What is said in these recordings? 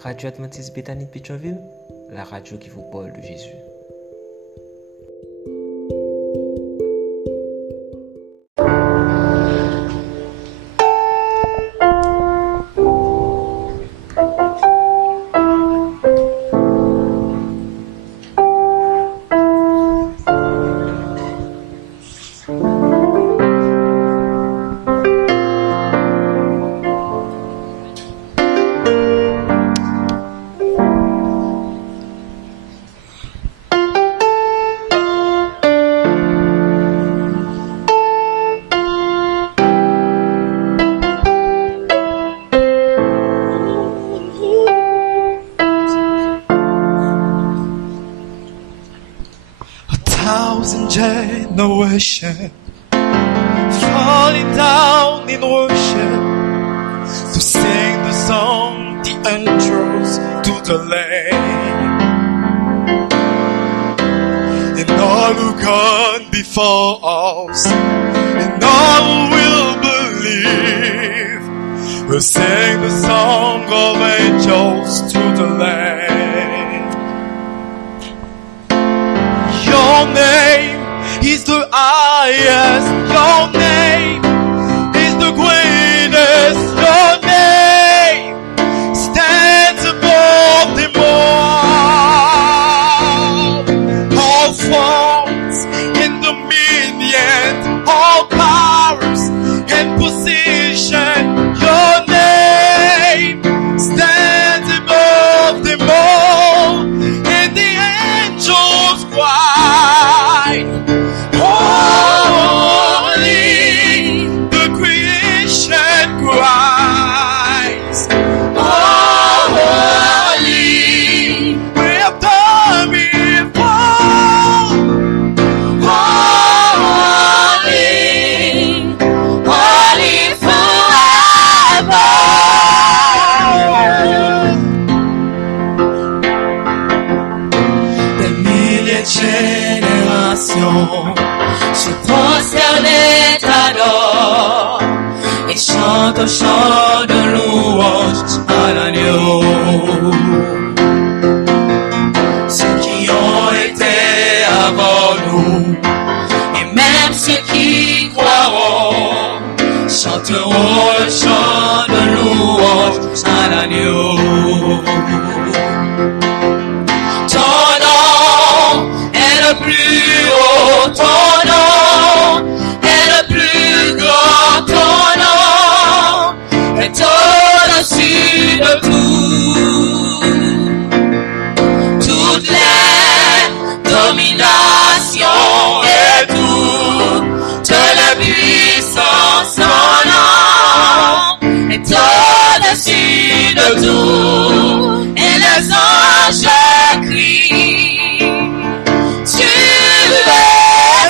Radio Adventiste Bethany de Pétionville, la radio qui vous parle de Jésus. Generation falling down in worship to sing the song, the angels to the Lamb, and all who gone before us, and all who will believe, will sing the song of angels to the Lamb. Your name is the highest, your name is the greatest, your name stands above them all thrones and dominions, all powers and position, your name stands above them all, and the angels cry, se prosternent, t'adore et chante au chant de louange à l'agneau. Ceux qui ont été avant nous et même ceux qui croiront chanteront le chant de louange à l'agneau. Et les anges crient, tu es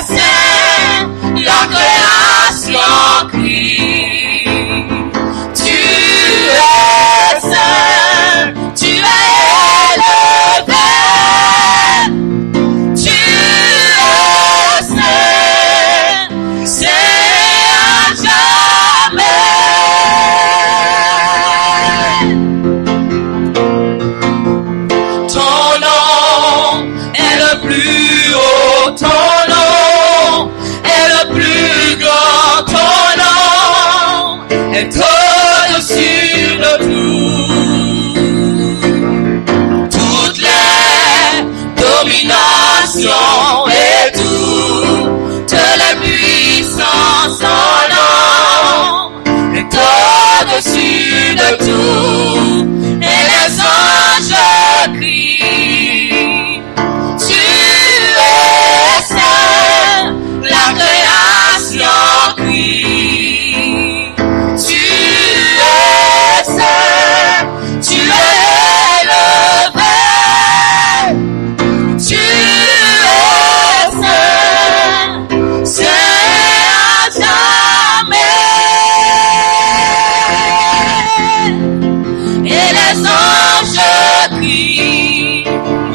saint, la création crie, tu es saint, tu es élevé, tu es saint, c'est à jamais. Et toute la puissance en nom est au-dessus de tout, et les anges crient, tu es saint, la création crie, tu es saint, tu es élevé, tu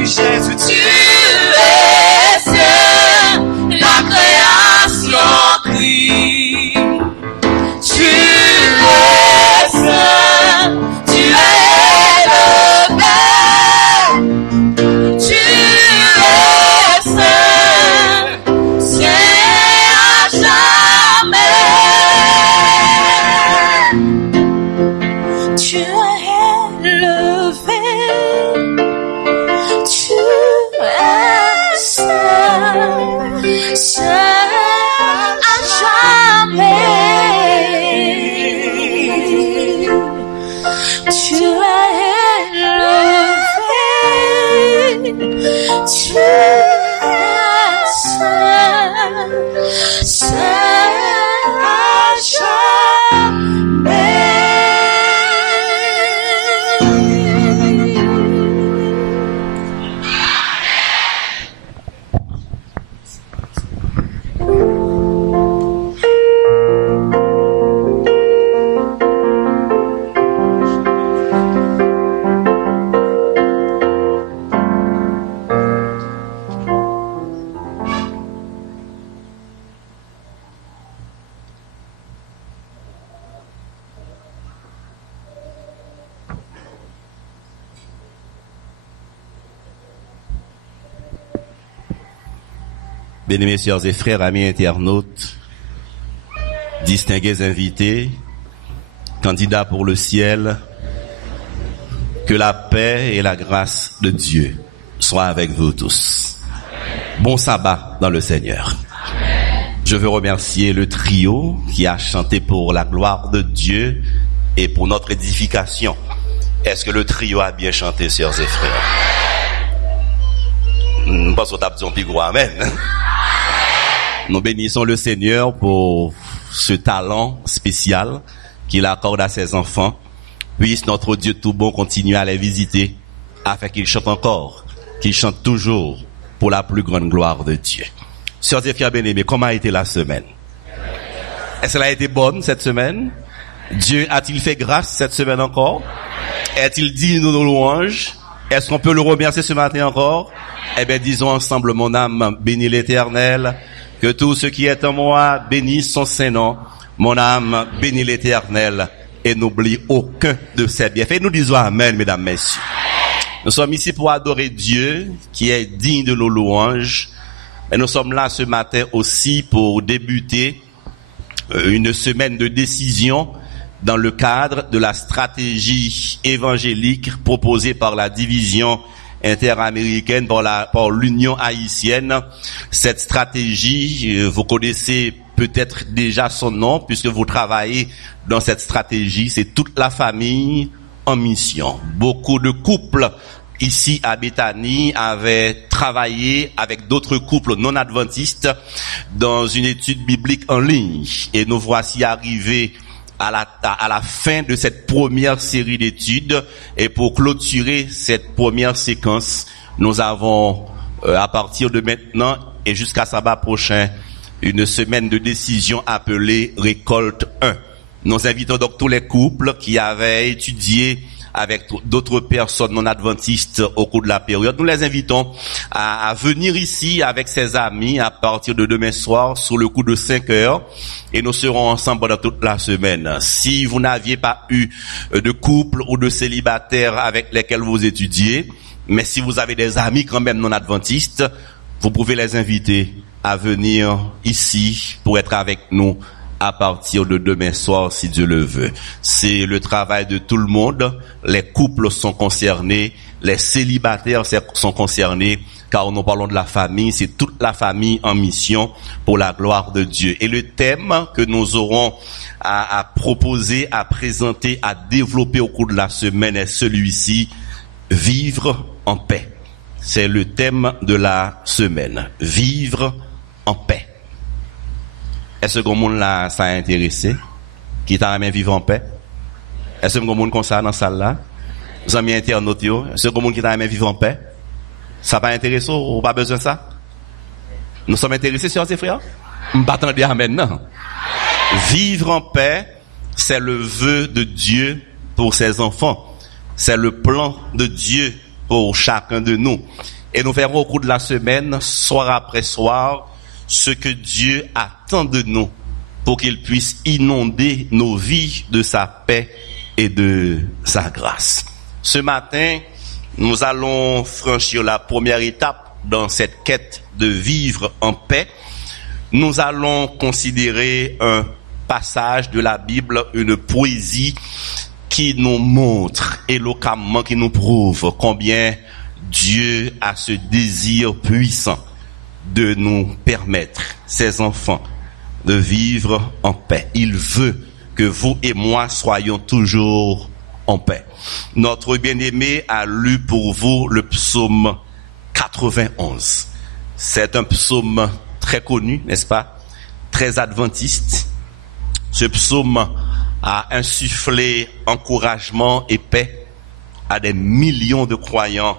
Jésus, tu es saint, la création crie, tu es saint, tu es élevé. Tu es seul à jamais. Bien-aimés sœurs et frères, amis internautes, distingués invités, candidats pour le ciel, que la paix et la grâce de Dieu soient avec vous tous. Bon sabbat dans le Seigneur. Je veux remercier le trio qui a chanté pour la gloire de Dieu et pour notre édification. Est-ce que le trio a bien chanté, sœurs et frères? Je pense qu'on tape son plus gros amen. Nous bénissons le Seigneur pour ce talent spécial qu'il accorde à ses enfants. Puisse notre Dieu tout bon continuer à les visiter afin qu'ils chantent encore, qu'ils chantent toujours pour la plus grande gloire de Dieu. Sœurs et frères bien-aimés, comment a été la semaine? Est-ce qu'elle a été bonne cette semaine? Dieu a-t-il fait grâce cette semaine encore? Est-il digne de nos louanges? Est-ce qu'on peut le remercier ce matin encore? Eh bien, disons ensemble, mon âme bénit l'Éternel. Que tout ce qui est en moi bénisse son Saint-Nom. Mon âme bénit l'Éternel et n'oublie aucun de ses bienfaits. Nous disons amen, mesdames, messieurs. Nous sommes ici pour adorer Dieu qui est digne de nos louanges. Et nous sommes là ce matin aussi pour débuter une semaine de décision dans le cadre de la stratégie évangélique proposée par la division interaméricaine par l'Union haïtienne. Cette stratégie, vous connaissez peut-être déjà son nom puisque vous travaillez dans cette stratégie, c'est toute la famille en mission. Beaucoup de couples ici à Béthanie avaient travaillé avec d'autres couples non adventistes dans une étude biblique en ligne et nous voici arrivés à la fin de cette première série d'études et pour clôturer cette première séquence, nous avons à partir de maintenant et jusqu'à sabbat prochain une semaine de décision appelée Récolte 1. Nous invitons donc tous les couples qui avaient étudié avec d'autres personnes non adventistes au cours de la période. Nous les invitons à venir ici avec ses amis à partir de demain soir sur le coup de 5 heures et nous serons ensemble pendant toute la semaine. Si vous n'aviez pas eu de couple ou de célibataire avec lesquels vous étudiez, mais si vous avez des amis quand même non adventistes, vous pouvez les inviter à venir ici pour être avec nous à partir de demain soir, si Dieu le veut. C'est le travail de tout le monde. Les couples sont concernés, les célibataires sont concernés, car nous parlons de la famille, c'est toute la famille en mission pour la gloire de Dieu. Et le thème que nous aurons à proposer, à présenter, à développer au cours de la semaine est celui-ci, vivre en paix. C'est le thème de la semaine, vivre en paix. Est-ce que le monde là, ça a intéressé? Qui t'a même vivre en paix? Est-ce que le monde comme ça dans la salle là? Vous avez internautes, est-ce que le monde qui t'a même vivre en paix? Ça pas intéressé ou pas besoin de ça? Nous sommes intéressés, sœurs et frères? Pas attendre amen, non. Vivre en paix, c'est le vœu de Dieu pour ses enfants. C'est le plan de Dieu pour chacun de nous. Et nous verrons au cours de la semaine, soir après soir, ce que Dieu attend de nous pour qu'il puisse inonder nos vies de sa paix et de sa grâce. Ce matin, nous allons franchir la première étape dans cette quête de vivre en paix. Nous allons considérer un passage de la Bible, une poésie qui nous montre éloquemment, qui nous prouve combien Dieu a ce désir puissant de nous permettre, ses enfants, de vivre en paix. Il veut que vous et moi soyons toujours en paix. Notre bien-aimé a lu pour vous le psaume 4. 91. C'est un psaume très connu, n'est-ce pas? Très adventiste. Ce psaume a insufflé encouragement et paix à des millions de croyants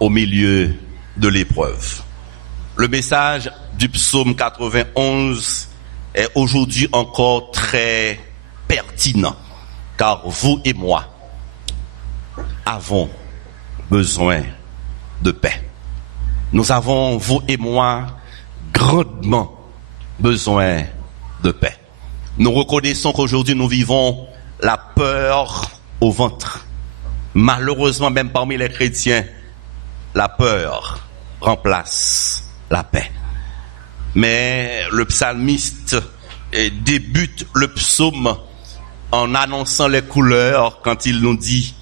au milieu de l'épreuve. Le message du psaume 91 est aujourd'hui encore très pertinent, car vous et moi avons besoin de paix. Nous avons, vous et moi, grandement besoin de paix. Nous reconnaissons qu'aujourd'hui nous vivons la peur au ventre. Malheureusement, même parmi les chrétiens, la peur remplace la paix. Mais le psalmiste débute le psaume en annonçant les couleurs quand il nous dit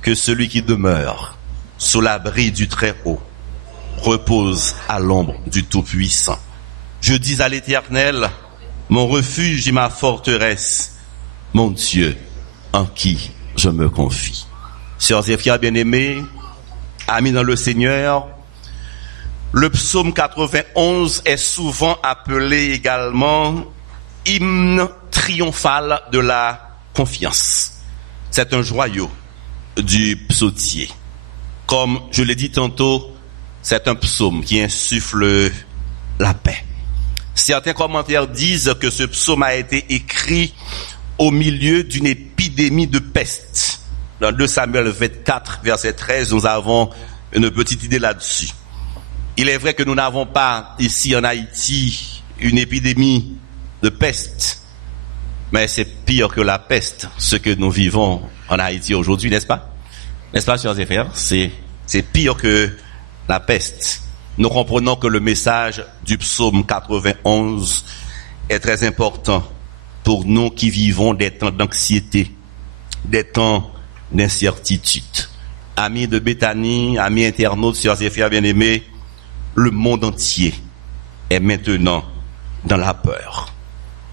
que celui qui demeure sous l'abri du Très-Haut repose à l'ombre du Tout-Puissant. Je dis à l'Éternel, mon refuge et ma forteresse, mon Dieu, en qui je me confie. Sœurs et frères bien-aimés, amis dans le Seigneur, le psaume 91 est souvent appelé également hymne triomphal de la confiance. C'est un joyau du psautier. Comme je l'ai dit tantôt, c'est un psaume qui insuffle la paix. Certains commentaires disent que ce psaume a été écrit au milieu d'une épidémie de peste. Dans 2 Samuel 24, verset 13, nous avons une petite idée là-dessus. Il est vrai que nous n'avons pas ici en Haïti une épidémie de peste, mais c'est pire que la peste, ce que nous vivons en Haïti aujourd'hui, n'est-ce pas? N'est-ce pas, chers frères? C'est pire que la peste. Nous comprenons que le message du psaume 91 est très important pour nous qui vivons des temps d'anxiété, des temps d'incertitude. Amis de Béthanie, amis internautes, sœurs et frères bien-aimés, le monde entier est maintenant dans la peur.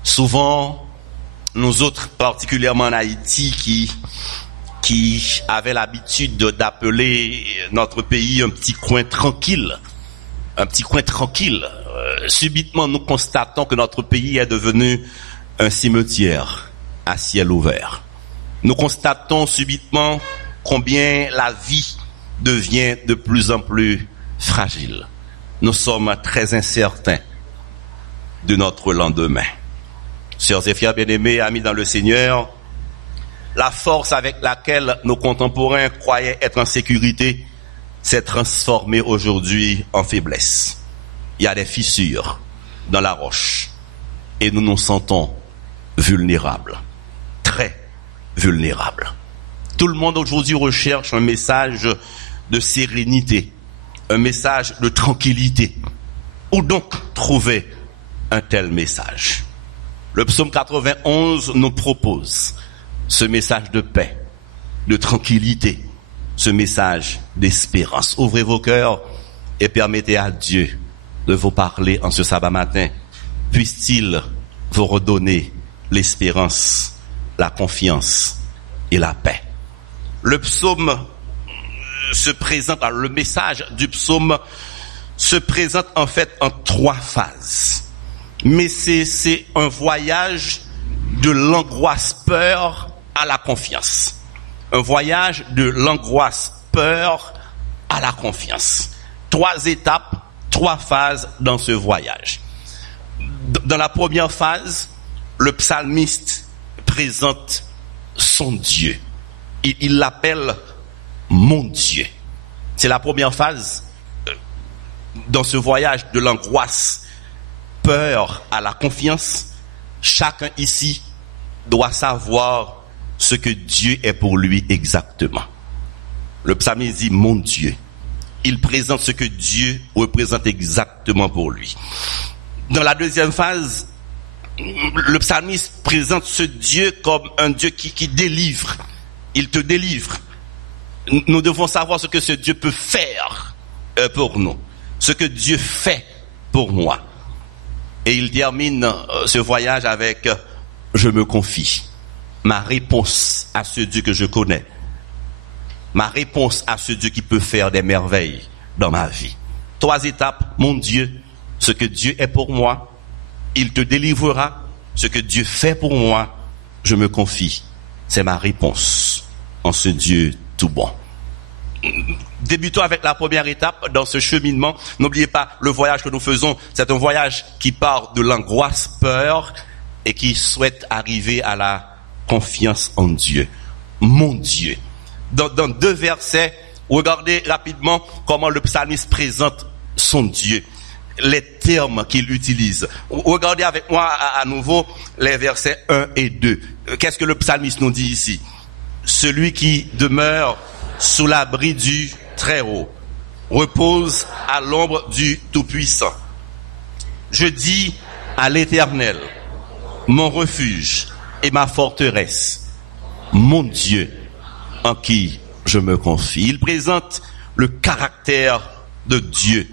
Souvent, nous autres, particulièrement en Haïti, qui avaient l'habitude d'appeler notre pays un petit coin tranquille, subitement nous constatons que notre pays est devenu un cimetière à ciel ouvert. Nous constatons subitement combien la vie devient de plus en plus fragile. Nous sommes très incertains de notre lendemain. Sœurs et frères bien-aimés, amis dans le Seigneur, la force avec laquelle nos contemporains croyaient être en sécurité s'est transformée aujourd'hui en faiblesse. Il y a des fissures dans la roche et nous nous sentons vulnérables, très vulnérables. Tout le monde aujourd'hui recherche un message de sérénité, un message de tranquillité. Où donc trouver un tel message? Le psaume 91 nous propose ce message de paix, de tranquillité, ce message d'espérance. Ouvrez vos cœurs et permettez à Dieu de vous parler en ce sabbat matin. Puisse-t-il vous redonner l'espérance, la confiance et la paix. Le psaume se présente, le message du psaume se présente en fait en 3 phases. Mais c'est un voyage de l'angoisse peur à la confiance. Un voyage de l'angoisse peur à la confiance. 3 étapes, 3 phases dans ce voyage. Dans la première phase, le psalmiste présente son Dieu. Il l'appelle mon Dieu. C'est la première phase dans ce voyage de l'angoisse peur à la confiance. Chacun ici doit savoir ce que Dieu est pour lui exactement. Le psalmiste dit mon Dieu. Il présente ce que Dieu représente exactement pour lui. Dans la deuxième phase, le psalmiste présente ce Dieu comme un Dieu qui délivre. Il te délivre. Nous devons savoir ce que ce Dieu peut faire pour nous. Ce que Dieu fait pour moi. Et il termine ce voyage avec « Je me confie ». Ma réponse à ce Dieu que je connais. Ma réponse à ce Dieu qui peut faire des merveilles dans ma vie. 3 étapes. Mon Dieu, ce que Dieu est pour moi, il te délivrera. Ce que Dieu fait pour moi, je me confie. C'est ma réponse en ce Dieu tout bon. Débutons avec la première étape dans ce cheminement. N'oubliez pas, le voyage que nous faisons, c'est un voyage qui part de l'angoisse, peur, et qui souhaite arriver à la confiance en Dieu. Mon Dieu. Dans 2 versets, regardez rapidement comment le psalmiste présente son Dieu, les termes qu'il utilise. Regardez avec moi à nouveau les versets 1 et 2. Qu'est-ce que le psalmiste nous dit ici? Celui qui demeure sous l'abri du Très-Haut repose à l'ombre du Tout-Puissant. Je dis à l'Éternel, mon refuge et ma forteresse, mon Dieu en qui je me confie. Il présente le caractère de Dieu.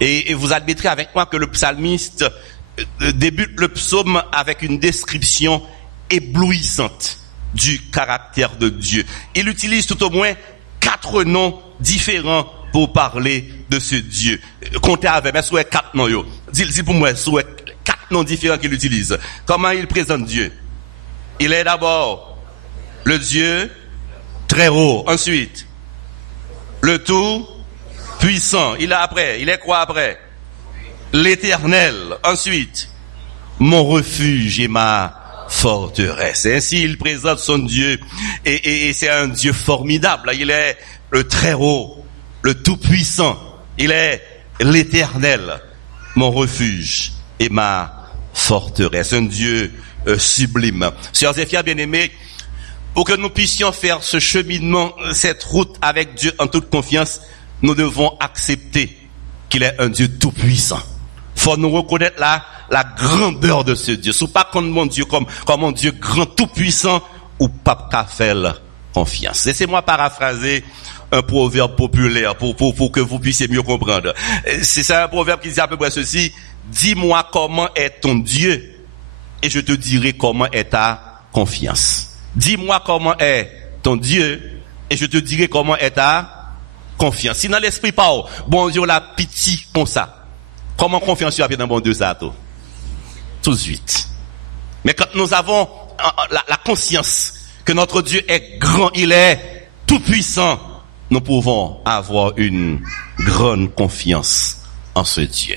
Et vous admettrez avec moi que le psalmiste débute le psaume avec une description éblouissante du caractère de Dieu. Il utilise tout au moins 4 noms différents pour parler de ce Dieu. Comptez avec, mais soit 4 noms, yo. Dis pour moi, soit 4 noms différents qu'il utilise. Comment il présente Dieu? Il est d'abord le Dieu très haut. Ensuite, le tout puissant. Il est quoi après? L'Éternel. Ensuite, mon refuge et ma forteresse. Et ainsi, il présente son Dieu. Et c'est un Dieu formidable. Il est le très haut, le tout puissant. Il est l'Éternel, mon refuge et ma forteresse. Un Dieu sublime. Sœurs et frères bien-aimés, pour que nous puissions faire ce cheminement, cette route avec Dieu en toute confiance, nous devons accepter qu'il est un Dieu tout puissant. Faut nous reconnaître la grandeur de ce Dieu. Si pas contre mon Dieu comme un Dieu grand, tout puissant, ou pas qu'à faire confiance. Laissez-moi paraphraser un proverbe populaire pour que vous puissiez mieux comprendre. C'est un proverbe qui dit à peu près ceci: dis-moi comment est ton Dieu et je te dirai comment est ta confiance. Dis-moi comment est ton Dieu et je te dirai comment est ta confiance. Si dans l'esprit pas, bon Dieu la pitié comme ça. Comment confiance tu as dans bon Dieu ça tout de suite. Mais quand nous avons la conscience que notre Dieu est grand, il est tout puissant, nous pouvons avoir une grande confiance en ce Dieu.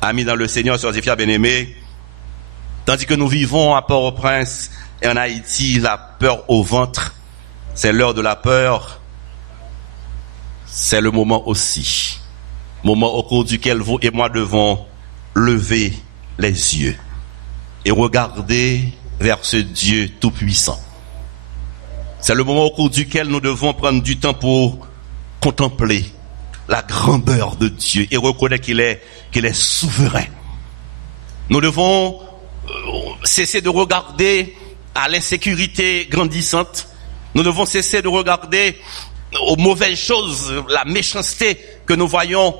Amis dans le Seigneur, sœurs et frères bien-aimés, tandis que nous vivons à Port-au-Prince et en Haïti, la peur au ventre, c'est l'heure de la peur, c'est le moment aussi. Moment au cours duquel vous et moi devons lever les yeux et regarder vers ce Dieu tout-puissant. C'est le moment au cours duquel nous devons prendre du temps pour contempler la grandeur de Dieu et reconnaître qu'il est souverain. Nous devons cesser de regarder à l'insécurité grandissante. Nous devons cesser de regarder aux mauvaises choses, la méchanceté que nous voyons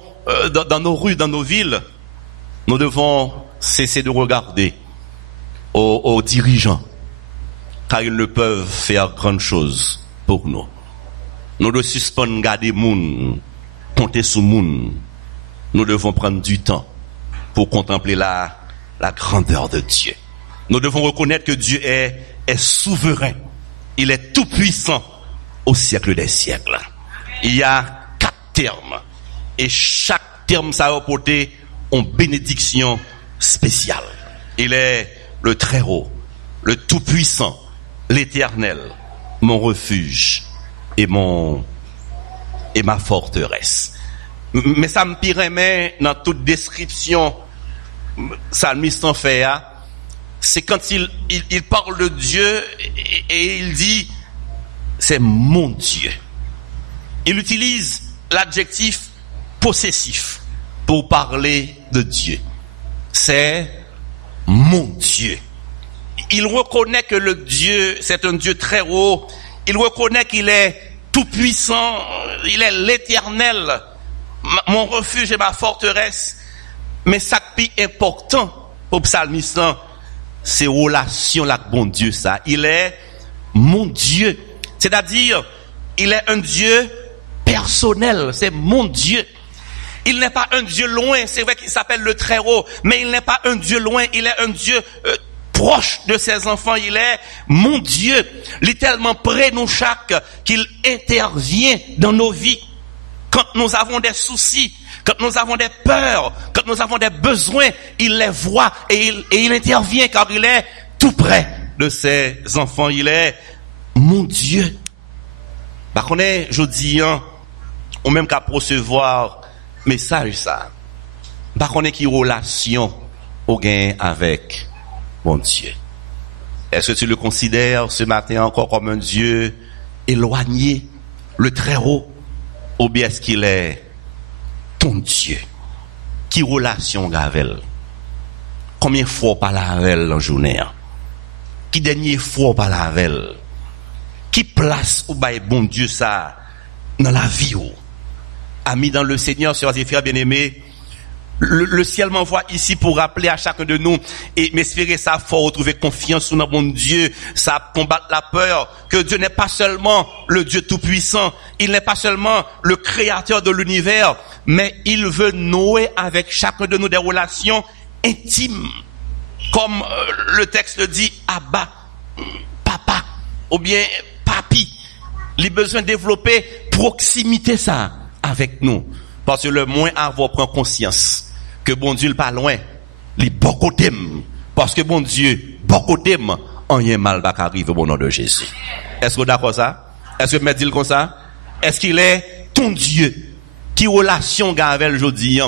dans nos rues, dans nos villes. Nous devons cesser de regarder aux dirigeants, car ils ne peuvent faire grande chose pour nous. Nous devons suspendre garder moun, compter sur moun. Nous devons prendre du temps pour contempler la grandeur de Dieu. Nous devons reconnaître que Dieu est souverain. Il est tout puissant au siècle des siècles. Il y a 4 termes. Et chaque terme ça a apporté une bénédiction spéciale. Il est le très haut, le tout puissant, l'Éternel, mon refuge et ma forteresse. Mais ça me pirait mais dans toute description psalmiste en fait, c'est quand il parle de Dieu et il dit c'est mon Dieu. Il utilise l'adjectif possessif pour parler de Dieu. C'est mon Dieu. Il reconnaît que le Dieu, c'est un Dieu très haut. Il reconnaît qu'il est tout puissant. Il est l'Éternel, mon refuge et ma forteresse. Mais ça qui est important au psalmiste, c'est relation avec bon Dieu ça. Il est mon Dieu. C'est-à-dire, il est un Dieu personnel. C'est mon Dieu. Il n'est pas un Dieu loin. C'est vrai qu'il s'appelle le Très-Haut, mais il n'est pas un Dieu loin. Il est un Dieu proche de ses enfants. Il est mon Dieu. Il est tellement près de nous chaque qu'il intervient dans nos vies. Quand nous avons des soucis, quand nous avons des peurs, quand nous avons des besoins, il les voit et il intervient car il est tout près de ses enfants. Il est mon Dieu. Bah, qu'on est, je dis, ou même qu'à recevoir message ça. Bah, qu'on est qui relation au gain avec mon Dieu. Est-ce que tu le considères ce matin encore comme un Dieu éloigné, le Très-Haut, ou bien est-ce qu'il est ton Dieu? Qui relation avec elle? Combien de fois parler avec elle en journée? Qui dernière fois parler avec elle? Qui place ou bail bon Dieu ça dans la vie ou? Amis dans le Seigneur, sœurs et frères bien-aimés, le ciel m'envoie ici pour rappeler à chacun de nous et m'espérer ça fort, retrouver confiance dans mon Dieu, ça combattre la peur, que Dieu n'est pas seulement le Dieu tout-puissant, il n'est pas seulement le créateur de l'univers, mais il veut nouer avec chacun de nous des relations intimes. Comme le texte le dit, Abba, papa, ou bien papi. Il a besoin de développer proximité ça avec nous. Parce que le moins avoir prend conscience que bon Dieu n'est pas loin, il est beaucoup t'aime. Parce que bon Dieu, beaucoup t'aime, rien mal va arriver au nom de Jésus. Est-ce que vous d'accord ça? Est-ce que vous me dites comme ça? Est-ce qu'il est ton Dieu? Qui relation avec aujourd'hui?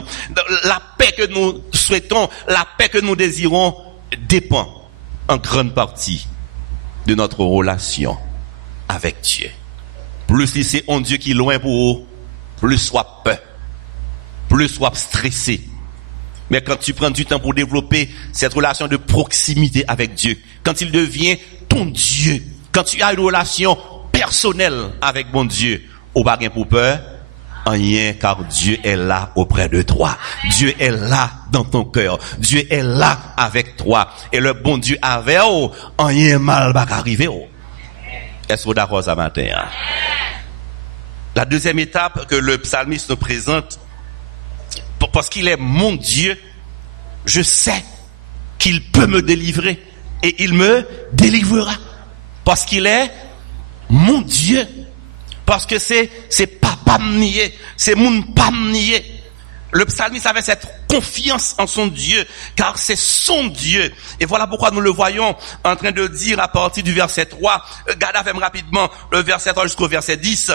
La paix que nous souhaitons, la paix que nous désirons dépend en grande partie de notre relation avec Dieu. Plus c'est un Dieu qui est loin pour vous, plus soit peur, plus soit stressé. Mais quand tu prends du temps pour développer cette relation de proximité avec Dieu, quand il devient ton Dieu, quand tu as une relation personnelle avec mon Dieu, au baguin pour peur, rien, car Dieu est là auprès de toi. Dieu est là dans ton cœur. Dieu est là avec toi. Et le bon Dieu avec vous, rien mal va arriver. Est-ce que vous d'accord ce matin? La deuxième étape que le psalmiste nous présente, parce qu'il est mon Dieu, je sais qu'il peut me délivrer et il me délivrera. Parce qu'il est mon Dieu. Parce que c'est papa m'nier, c'est mon papa m'nier. Le psalmiste avait cette confiance en son Dieu, car c'est son Dieu. Et voilà pourquoi nous le voyons en train de dire à partir du verset 3, regardez avec rapidement le verset 3 jusqu'au verset 10,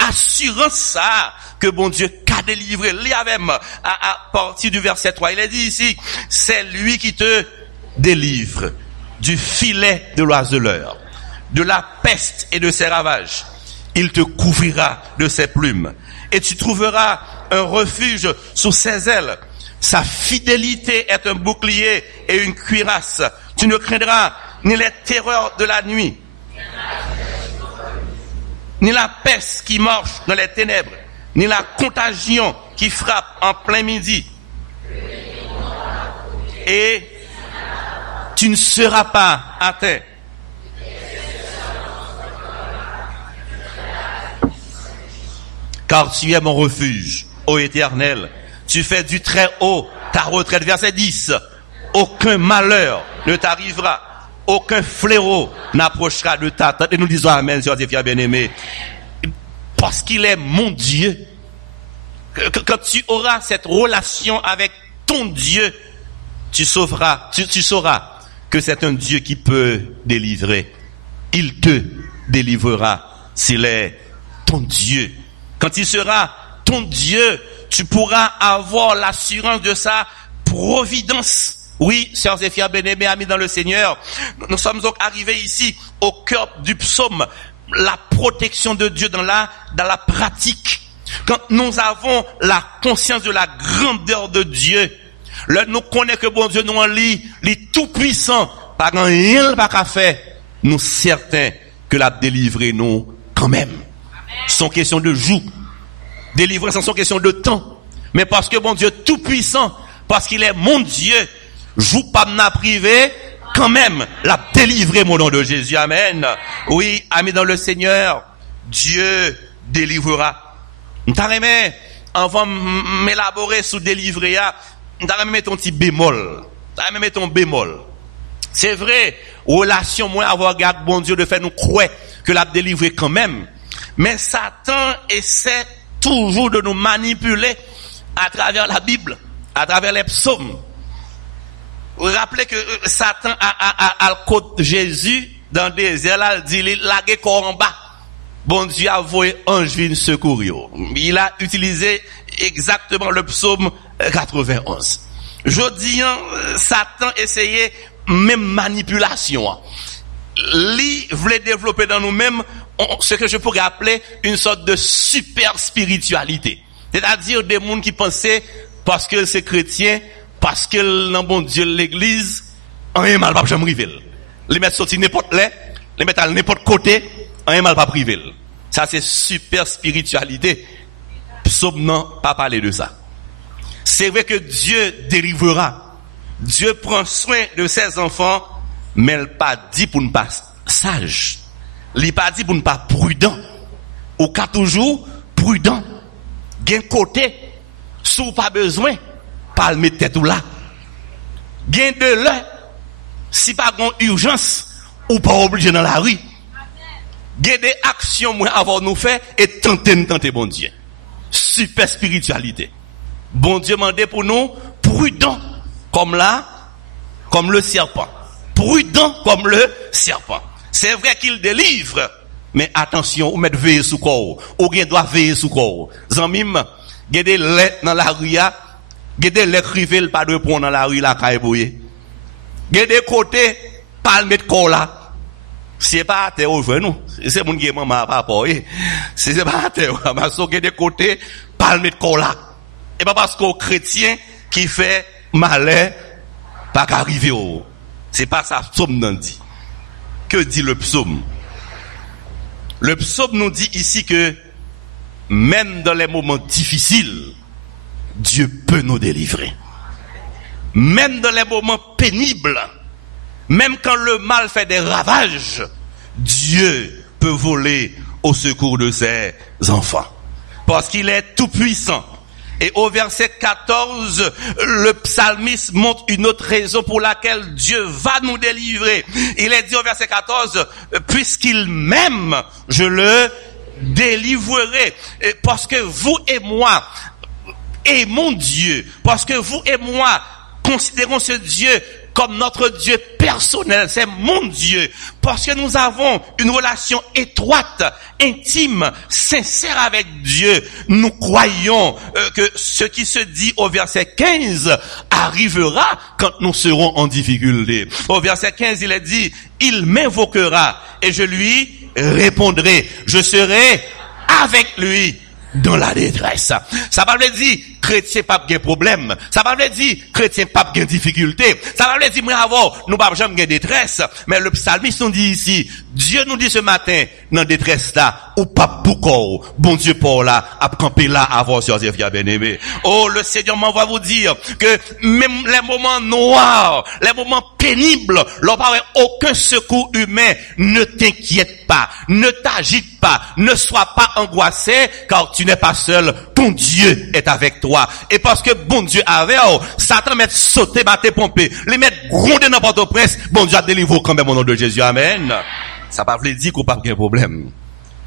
assurance ça, que bon Dieu qu'a délivré, lis avec à partir du verset 3. Il est dit ici, c'est lui qui te délivre du filet de l'oiseleur, de la peste et de ses ravages. Il te couvrira de ses plumes et tu trouveras un refuge sous ses ailes. Sa fidélité est un bouclier et une cuirasse. Tu ne craindras ni les terreurs de la nuit, ni la peste qui marche dans les ténèbres, ni la contagion qui frappe en plein midi. Et tu ne seras pas atteint. Car tu es mon refuge, ô Éternel. Tu fais du Très-Haut ta retraite. Verset 10. Aucun malheur ne t'arrivera. Aucun fléau n'approchera de ta tente. Et nous disons amen, sœurs et frères bien-aimés. Parce qu'il est mon Dieu. Quand tu auras cette relation avec ton Dieu, tu sauras que c'est un Dieu qui peut délivrer. Il te délivrera s'il est ton Dieu. Quand il sera ton Dieu, tu pourras avoir l'assurance de sa providence. Oui, sœurs et frères bien-aimés, amis dans le Seigneur, nous sommes donc arrivés ici au cœur du psaume, la protection de Dieu dans la pratique. Quand nous avons la conscience de la grandeur de Dieu, là nous connaissons que bon Dieu nous en lit, les tout puissants, pas rien pas qu'à faire, nous certains que la délivrer nous quand même. Sans question de jour, délivrance sans question de temps, mais parce que bon Dieu tout puissant, parce qu'il est mon Dieu, joue pas m'a privé, quand même, la délivrer mon nom de Jésus, amen. Oui, amis dans le Seigneur, Dieu délivrera. Nous t'arrêtons avant m'élaborer sous délivrer, t'as même mettre un petit bémol. T'as même mettre un bémol. C'est vrai, relation moi avoir garde bon Dieu de faire nous croire que l'a délivré quand même. Mais Satan essaie toujours de nous manipuler à travers la Bible, à travers les psaumes. Vous vous rappelez que Satan a le côté Jésus dans le désert, là, il dit, il a lagué corps en bas. Bon Dieu a envoyé ange vin secourir. Il a utilisé exactement le psaume 91. Je dis, Satan essayait même manipulation. Il voulait développer dans nous-mêmes ce que je pourrais appeler une sorte de super spiritualité. C'est-à-dire des gens qui pensaient, parce que c'est chrétien, parce que dans bon Dieu l'église, rien mal pas jamais river. Les mettre sortir n'importe là, les mettre à n'importe côté, rien mal pas privé. Ça c'est super spiritualité. Psaume non, pas parler de ça. C'est vrai que Dieu délivrera. Dieu prend soin de ses enfants, mais il pas dit pour ne pas sage. Il pas dit pour ne pas prudent. Ou qu'à toujours prudent. Gain côté, sous pas besoin, pas le mettre tête ou là. Gain de là, si pas gon urgence, ou pas obligé dans la rue. Gain des actions moins avant nous faire et tenter bon Dieu. Super spiritualité. Bon Dieu mandé pour nous prudent comme le serpent. Prudent comme le serpent. C'est vrai qu'il délivre, mais attention, ou mettre veiller sous corps, ou bien doit veiller sous corps. Zanmim, gade lait dans la rue, gade lait crivé pas de pont dans la rue la caille. Gade côté pas le mettre corps là. C'est pas à terre au nous. C'est mon qui maman papa. C'est pas à terre, mais so gade côté pas le mettre corps là. Et pas parce qu'au chrétien qui fait malheur pas qu'arriver au. C'est pas ça psaume nous dit. Que dit le psaume? Le psaume nous dit ici que même dans les moments difficiles, Dieu peut nous délivrer. Même dans les moments pénibles, même quand le mal fait des ravages, Dieu peut voler au secours de ses enfants. Parce qu'il est tout puissant. Et au verset 14, le psalmiste montre une autre raison pour laquelle Dieu va nous délivrer. Il est dit au verset 14, puisqu'il m'aime, je le délivrerai. Parce que vous et moi aimons Dieu. Parce que vous et moi considérons ce Dieu comme notre Dieu personnel, c'est mon Dieu, parce que nous avons une relation étroite, intime, sincère avec Dieu. Nous croyons que ce qui se dit au verset 15 arrivera quand nous serons en difficulté. Au verset 15, il est dit, il m'invoquera et je lui répondrai. Je serai avec lui dans la détresse. Ça va veut dire chrétien pas de problème. Ça va veut dire chrétien pas de difficulté. Ça va veut dire moi avant nous pas jamais de détresse. Mais le psalmiste nous dit ici, Dieu nous dit ce matin dans détresse là ou pas beaucoup. Bon Dieu pour là à camper là avant sur Dieu bien-aimé. Oh le Seigneur m'envoie vous dire que même les moments noirs, les moments pénibles, l'on pas aucun secours humain, ne t'inquiète pas, ne t'agite pas, ne sois pas angoissé car tu n'es pas seul, ton Dieu est avec toi. Et parce que bon Dieu avait, Satan met sauter, battre, pomper, les mettre gronder n'importe au prince, bon Dieu a délivré quand même au nom de Jésus, amen. Ça ne veut pas dire qu'on n'a pas de problème.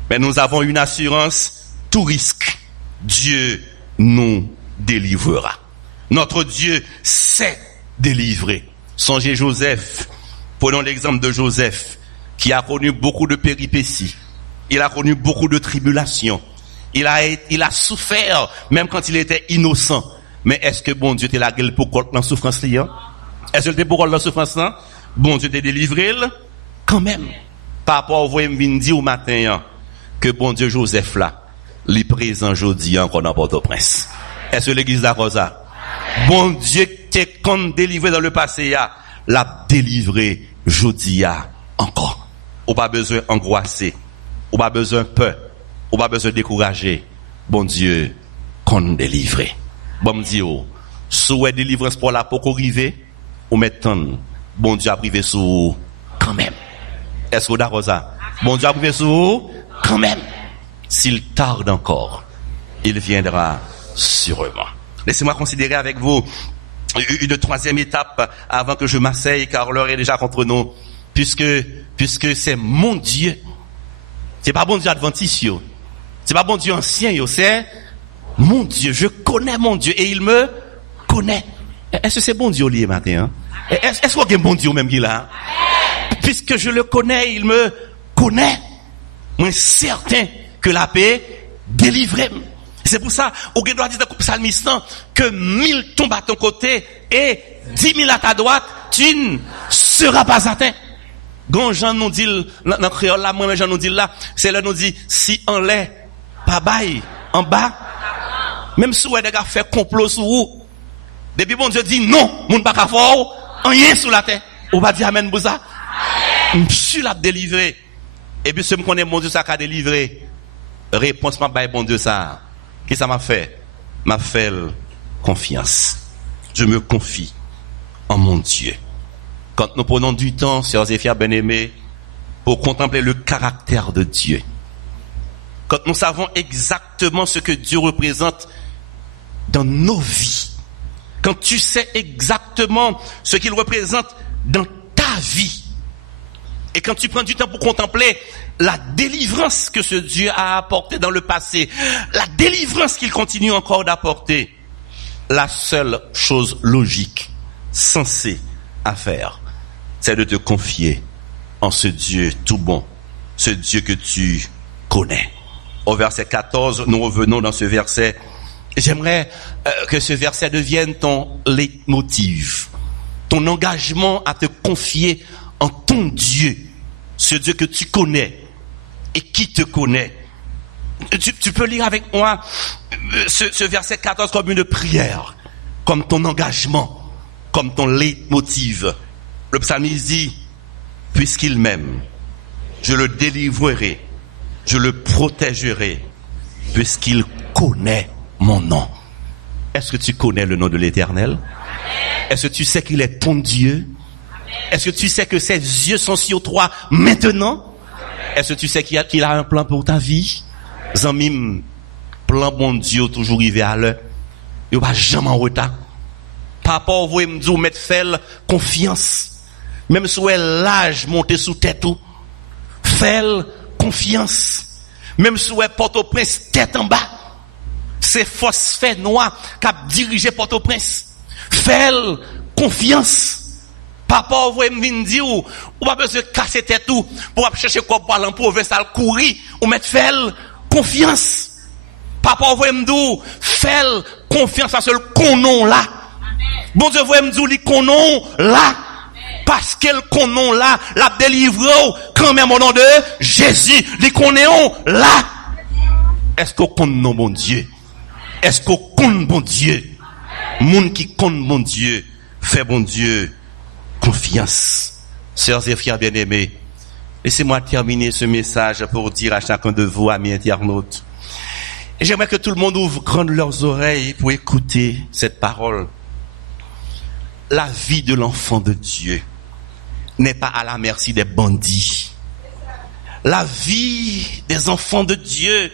Mais nous avons une assurance, tout risque, Dieu nous délivrera. Notre Dieu sait délivrer. Songez Joseph, prenons l'exemple de Joseph, qui a connu beaucoup de péripéties. Il a connu beaucoup de tribulations. Il a souffert, même quand il était innocent. Mais est-ce que bon Dieu t'a la gueule pour la souffrance là? Est-ce que t'es pour la souffrance là? Bon Dieu t'a délivré quand même. Par rapport au voyage dire au matin, que bon Dieu Joseph là, les présent aujourd'hui encore dans Port-au-Prince. Est-ce que l'église d'accord ça? Bon Dieu t'es comme délivré dans le passé, l'a délivré aujourd'hui encore. Ou pas besoin angoisser, ou pas besoin peur. Ou pas besoin de décourager. Bon Dieu, qu'on délivre. Bon Dieu, souhait délivrance pour la pour arriver, ou maintenant, bon Dieu a privé sur quand même. Est-ce que vous d'accord ça? Bon Dieu a privé sur quand même. S'il tarde encore, il viendra sûrement. Laissez-moi considérer avec vous une troisième étape avant que je m'asseye, car l'heure est déjà contre nous. Puisque c'est mon Dieu. C'est pas bon Dieu adventiste, yo. C'est pas bon Dieu ancien, yo. C'est mon Dieu. Je connais mon Dieu et il me connaît. Est-ce que c'est bon Dieu lié matin, hein? Est-ce qu'il y a un bon Dieu même qui est là? Puisque je le connais, il me connaît. Moi, certain que la paix délivre. C'est pour ça, au doit dire dans le psalmiste que 1000 tombent à ton côté et 10 000 à ta droite, tu ne seras pas atteint. Quand Jean nous dit, dans le créole là, moi, Jean nous dit là, c'est là nous dit, si en l'air, pas bail, en bas, même si vous avez fait complot sur vous, depuis bon Dieu dit non, mon pas fort, rien sous la terre. On va dire amen pour ça. Je suis là délivré. Et puis, ce que je connais, mon Dieu, ça a délivré. Réponse, ma bail, bon Dieu, ça. Qu'est-ce que ça m'a fait? M'a fait confiance. Je me confie en mon Dieu. Quand nous prenons du temps, sœurs et frères bien-aimés, pour contempler le caractère de Dieu, quand nous savons exactement ce que Dieu représente dans nos vies, quand tu sais exactement ce qu'il représente dans ta vie, et quand tu prends du temps pour contempler la délivrance que ce Dieu a apportée dans le passé, la délivrance qu'il continue encore d'apporter, la seule chose logique, sensée à faire, c'est de te confier en ce Dieu tout bon, ce Dieu que tu connais. Au verset 14, nous revenons dans ce verset. J'aimerais que ce verset devienne ton leitmotiv, ton engagement à te confier en ton Dieu, ce Dieu que tu connais et qui te connaît. Tu peux lire avec moi ce verset 14 comme une prière, comme ton engagement, comme ton leitmotiv. Le psalmiste dit, puisqu'il m'aime, je le délivrerai, je le protégerai, puisqu'il connaît mon nom. Est-ce que tu connais le nom de l'Éternel? Est-ce que tu sais qu'il est ton Dieu? Est-ce que tu sais que ses yeux sont sur toi maintenant? Est-ce que tu sais qu'il a un plan pour ta vie? Zamim, plan bon Dieu toujours arrivé à l'heure. Il va jamais en retard. Papa, vous me dire mettre fait confiance. Même si l'âge monté sous tête ou. Fait confiance. Même si Port-au-Prince tête en bas. C'est phosphète noir qui a dirigé Port-au-Prince. Fait confiance. Papa, vous me dire ou pas besoin de casser tête ou pour chercher quoi pour aller en province à courir ou mettre fait confiance. Papa, vous me dire fait confiance à ce qu'on là. Bon Dieu, vous me dire li qu'on là. Parce qu'elle connaît là, la délivre quand même au nom de Jésus, les connaît là. Est-ce qu'on connaît bon Dieu? Est-ce qu'on connaît bon Dieu? Monde qui connaît bon Dieu, fait bon Dieu confiance. Sœurs et frères bien-aimés, laissez-moi terminer ce message pour dire à chacun de vous, amis internautes, et j'aimerais que tout le monde ouvre grand leurs oreilles pour écouter cette parole. La vie de l'enfant de Dieu n'est pas à la merci des bandits. La vie des enfants de Dieu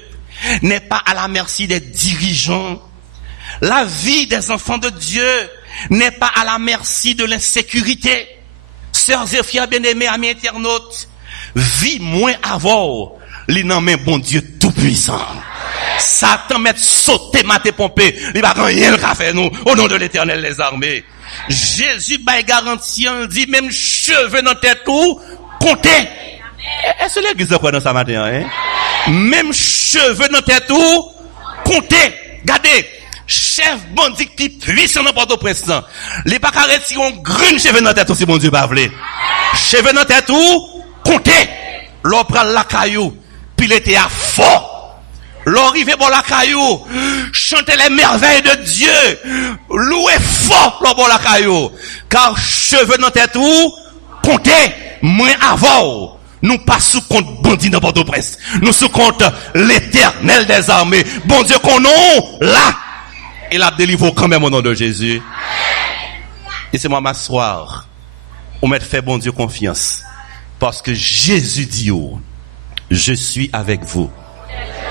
n'est pas à la merci des dirigeants. La vie des enfants de Dieu n'est pas à la merci de l'insécurité. Sœurs et frères bien-aimés, amis internautes, vie moins avant, les nommés bon Dieu tout-puissant. Satan met sauter, mater, pomper, il va rien le faire nous, au nom de l'Éternel des armées. Jésus baille garantie, on dit même cheveux dans tête tout, comptez. Est-ce que l'église croit dans ça matin, hein? Même cheveux dans tête tout, comptez. Regardez, chef bandit qui puissant dans Port-au-Prince, les pas carrés si on grune cheveux dans tête tout, si bon Dieu pas voulu. Cheveux dans tête tout, comptez. L'on prend la caillou, puis il était à fort. L'arrivée pour la caillou, chanter les merveilles de Dieu, louer fort pour la caillou, car cheveux dans tête ou, comptez, moins avant, nous pas sous compte bandit dans Port-au-Prince, nous sous compte l'Éternel des armées, bon Dieu qu'on a là, il a délivré quand même au nom de Jésus. Laissez-moi m'asseoir, on m'a fait bon Dieu confiance, parce que Jésus dit, oh, je suis avec vous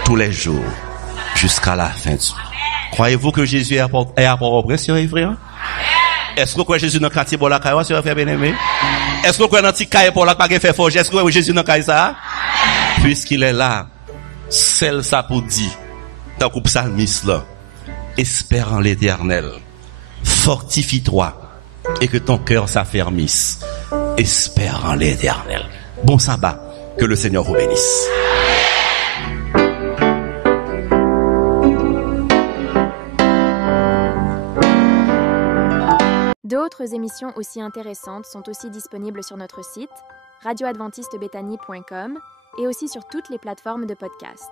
tous les jours jusqu'à la fin du monde. Croyez-vous que Jésus est à Port-au-Prince, frère? Est-ce que vous croyez Jésus dans le quartier pour la caille, frère bien-aimé? Est-ce que vous croyez dans le petit caille pour la caille fait fort? Est-ce que vous croyez Jésus dans le caille ça? Puisqu'il est là, celle ça pour dire, dans le psalmiste là, espère en l'Éternel, fortifie-toi et que ton cœur s'affermisse. Espère en l'Éternel. Bon sabbat, que le Seigneur vous bénisse. D'autres émissions aussi intéressantes sont aussi disponibles sur notre site radioadventistebethany.com et aussi sur toutes les plateformes de podcast.